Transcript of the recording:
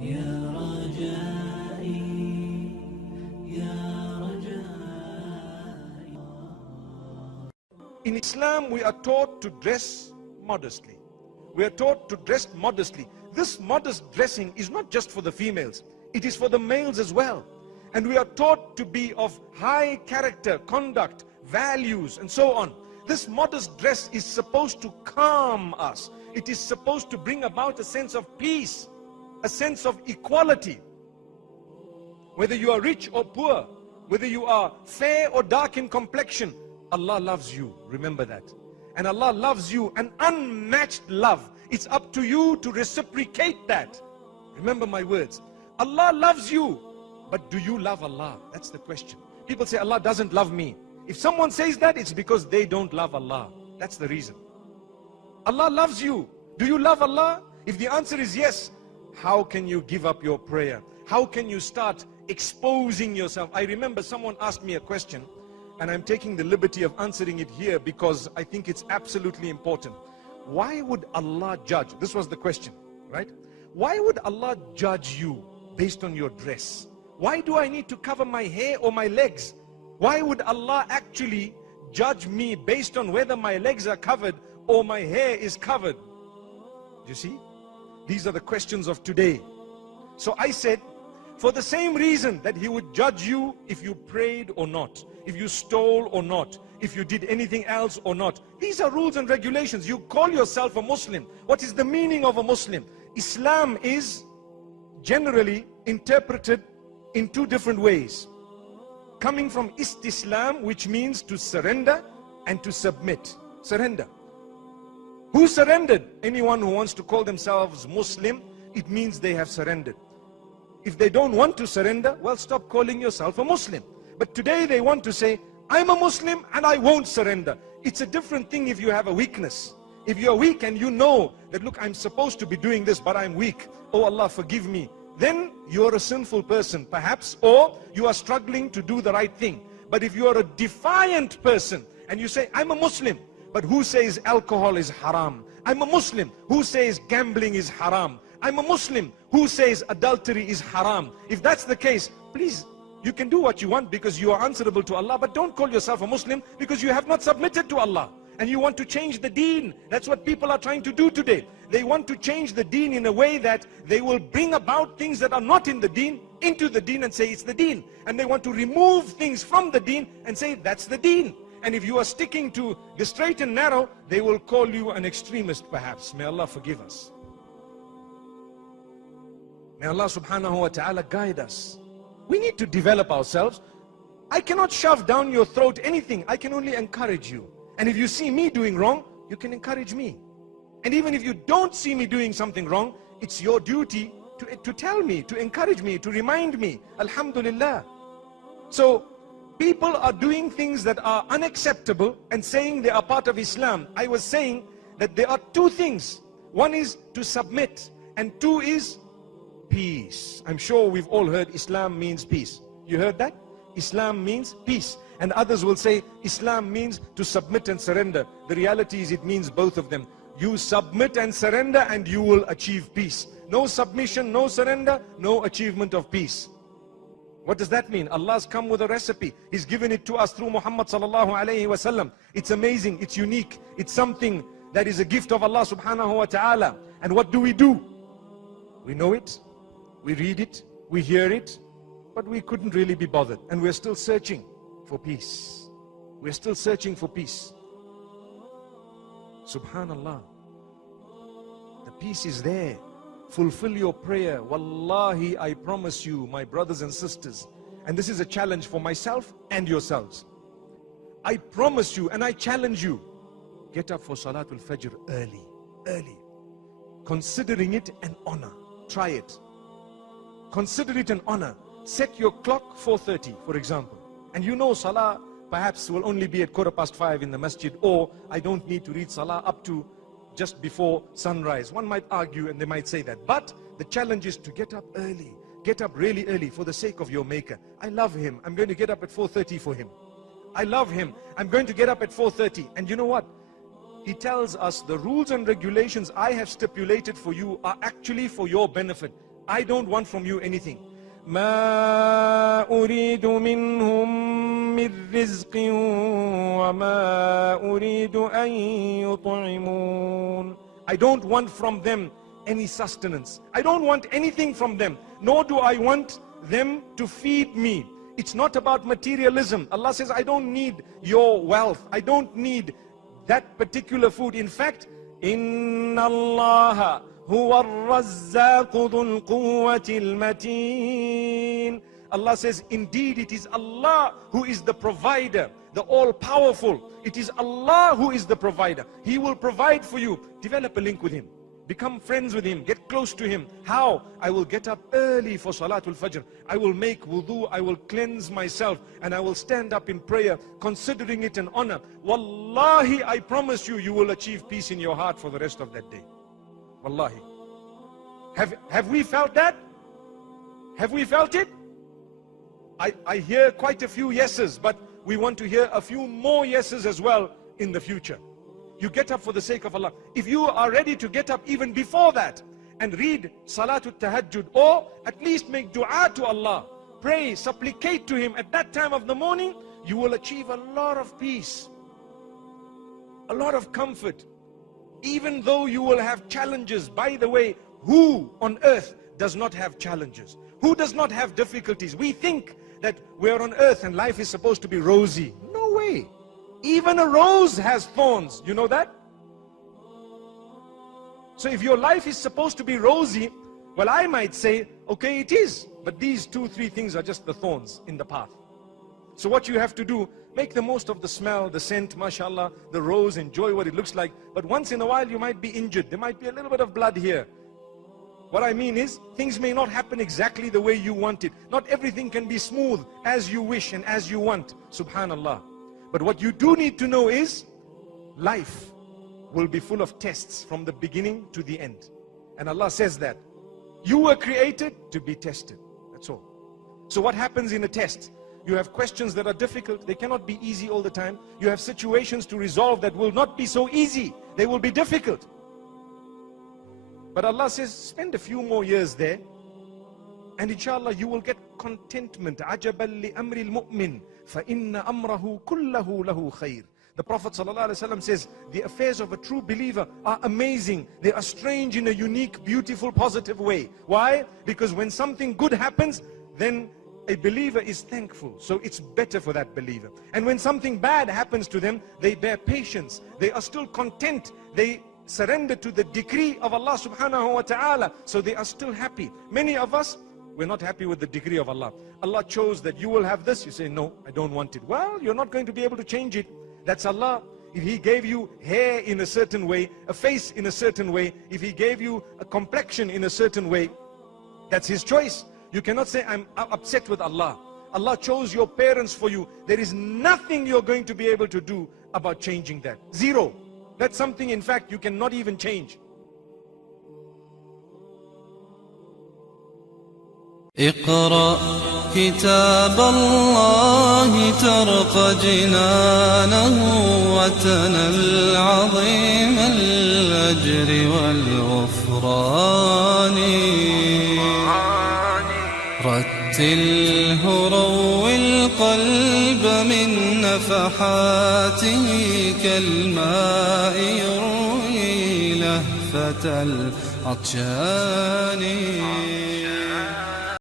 يا رجائي يا رجائي. In Islam, we are taught to dress modestly. We are taught to dress modestly. This modest dressing is not just for the females, it is for the males as well. And we are taught to be of high character, conduct, values, and so on. This modest dress is supposed to calm us. It is supposed to bring about a sense of peace, a sense of equality. Whether you are rich or poor, whether you are fair or dark in complexion, Allah loves you. Remember that. And Allah loves you an unmatched love. It's up to you to reciprocate that. Remember my words. Allah loves you, but do you love Allah? That's the question. People say Allah doesn't love me. If someone says that, it's because they don't love Allah. That's the reason. Allah loves you. Do you love Allah? If the answer is yes, how can you give up your prayer? How can you start exposing yourself? I remember someone asked me a question, and I'm taking the liberty of answering it here because I think it's absolutely important. Why would Allah judge? This was the question, right? Why would Allah judge you based on your dress? Why do I need to cover my hair or my legs? Why would Allah actually judge me based on whether my legs are covered or my hair is covered? You see? These are the questions of today. So I said, for the same reason that He would judge you if you prayed or not, if you stole or not, if you did anything else or not. These are rules and regulations. You call yourself a Muslim. What is the meaning of a Muslim? Islam is generally interpreted in two different ways. Coming from Istislam, which means to surrender and to submit. Surrender. Who surrendered? Anyone who wants to call themselves Muslim, it means they have surrendered. If they don't want to surrender, well, stop calling yourself a Muslim. But today they want to say, I'm a Muslim and I won't surrender. It's a different thing if you have a weakness. If you're weak and you know that, look, I'm supposed to be doing this, but I'm weak. Oh Allah, forgive me. Then you're a sinful person, perhaps, or you are struggling to do the right thing. But if you are a defiant person and you say, I'm a Muslim, but who says alcohol is haram? I'm a Muslim. Who says gambling is haram? I'm a Muslim. Who says adultery is haram? If that's the case, please, you can do what you want because you are answerable to Allah, but don't call yourself a Muslim because you have not submitted to Allah. And you want to change the deen. That's what people are trying to do today. They want to change the deen in a way that they will bring about things that are not in the deen into the deen and say it's the deen. And they want to remove things from the deen and say that's the deen. And if you are sticking to the straight and narrow, they will call you an extremist perhaps. May Allah forgive us. May Allah subhanahu wa ta'ala guide us. We need to develop ourselves. I cannot shove down your throat anything. I can only encourage you. And if you see me doing wrong, you can encourage me. And even if you don't see me doing something wrong, it's your duty to tell me, to encourage me, to remind me. Alhamdulillah. So people are doing things that are unacceptable and saying they are part of Islam. I was saying that there are two things. One is to submit, and two is peace. I'm sure we've all heard Islam means peace. You heard that? Islam means peace. And others will say Islam means to submit and surrender. The reality is it means both of them. You submit and surrender and you will achieve peace. No submission, no surrender, no achievement of peace. What does that mean? Allah's come with a recipe. He's given it to us through Muhammad sallallahu alayhi wa sallam. It's amazing, it's unique. It's something that is a gift of Allah subhanahu wa ta'ala. And what do? We know it, we read it, we hear it, but we couldn't really be bothered. And we're still searching for peace. We're still searching for peace. Subhanallah. The peace is there. Fulfill your prayer. Wallahi, I promise you, my brothers and sisters, and this is a challenge for myself and yourselves. I promise you and I challenge you, get up for Salatul Fajr early. Considering it an honor. Try it. Consider it an honor. Set your clock 4:30, for example. And you know Salah perhaps will only be at 5:15 in the masjid, or I don't need to read Salah up to just before sunrise. One might argue and they might say that. But the challenge is to get up early. Get up really early for the sake of your Maker. I love Him. I'm going to get up at 4:30 for Him. I love Him. I'm going to get up at 4:30. And you know what? He tells us the rules and regulations I have stipulated for you are actually for your benefit. I don't want from you anything. ما أريد منهم من رزق وما أريد أن يطعمون. I don't want from them any sustenance. I don't want anything from them, nor do I want them to feed me. It's not about materialism. Allah says, I don't need your wealth. I don't need that particular food. In fact, إِنَّ اللَّهَ هُوَ الرَّزَّاقُ ذُو الْقُوَّةِ الْمَتِينَ. Allah says, indeed it is Allah who is the provider, the all-powerful. It is Allah who is the provider. He will provide for you. Develop a link with Him. Become friends with Him. Get close to Him. How? I will get up early for Salatul Fajr. I will make wudu. I will cleanse myself. And I will stand up in prayer, considering it an honor. Wallahi, I promise you, you will achieve peace in your heart for the rest of that day. Wallahi. Have we felt that? Have we felt it? I hear quite a few yeses, but we want to hear a few more yeses as well in the future. You get up for the sake of Allah. If you are ready to get up even before that and read Salatul Tahajjud, or at least make dua to Allah, pray, supplicate to Him at that time of the morning, you will achieve a lot of peace, a lot of comfort, even though you will have challenges. By the way, who on earth does not have challenges? Who does not have difficulties? We think that we're on earth and life is supposed to be rosy. No way. Even a rose has thorns. You know that? So if your life is supposed to be rosy, well, I might say, okay, it is. But these 2-3 things are just the thorns in the path. So what you have to do, make the most of the smell, the scent, mashallah, the rose, enjoy what it looks like. But once in a while you might be injured. There might be a little bit of blood here. What I mean is, things may not happen exactly the way you want it. Not everything can be smooth as you wish and as you want. Subhanallah. But what you do need to know is, life will be full of tests from the beginning to the end. And Allah says that you were created to be tested. That's all. So what happens in a test? You have questions that are difficult. They cannot be easy all the time. You have situations to resolve that will not be so easy. They will be difficult. But Allah says, spend a few more years there, and inshallah you will get contentment. عَجَبًا لِأَمْرِ الْمُؤْمِنِ فَإِنَّ أَمْرَهُ كُلَّهُ لَهُ خَيْرٌ. The Prophet ﷺ says, the affairs of a true believer are amazing. They are strange in a unique, beautiful, positive way. Why? Because when something good happens, then a believer is thankful. So it's better for that believer. And when something bad happens to them, they bear patience. They are still content. They surrender to the decree of Allah subhanahu wa ta'ala. So they are still happy. Many of us, we're not happy with the decree of Allah. Allah chose that you will have this. You say, no, I don't want it. Well, you're not going to be able to change it. That's Allah. If He gave you hair in a certain way, a face in a certain way, if He gave you a complexion in a certain way, that's His choice. You cannot say, I'm upset with Allah. Allah chose your parents for you. There is nothing you're going to be able to do about changing that. Zero. That's something, in fact, you cannot even change. اقرأ كتاب الله ترق جنانه وتنل عظيم الأجر والغفران رتله روي القلب من نفحاته كالماء يروي لهفة العطشان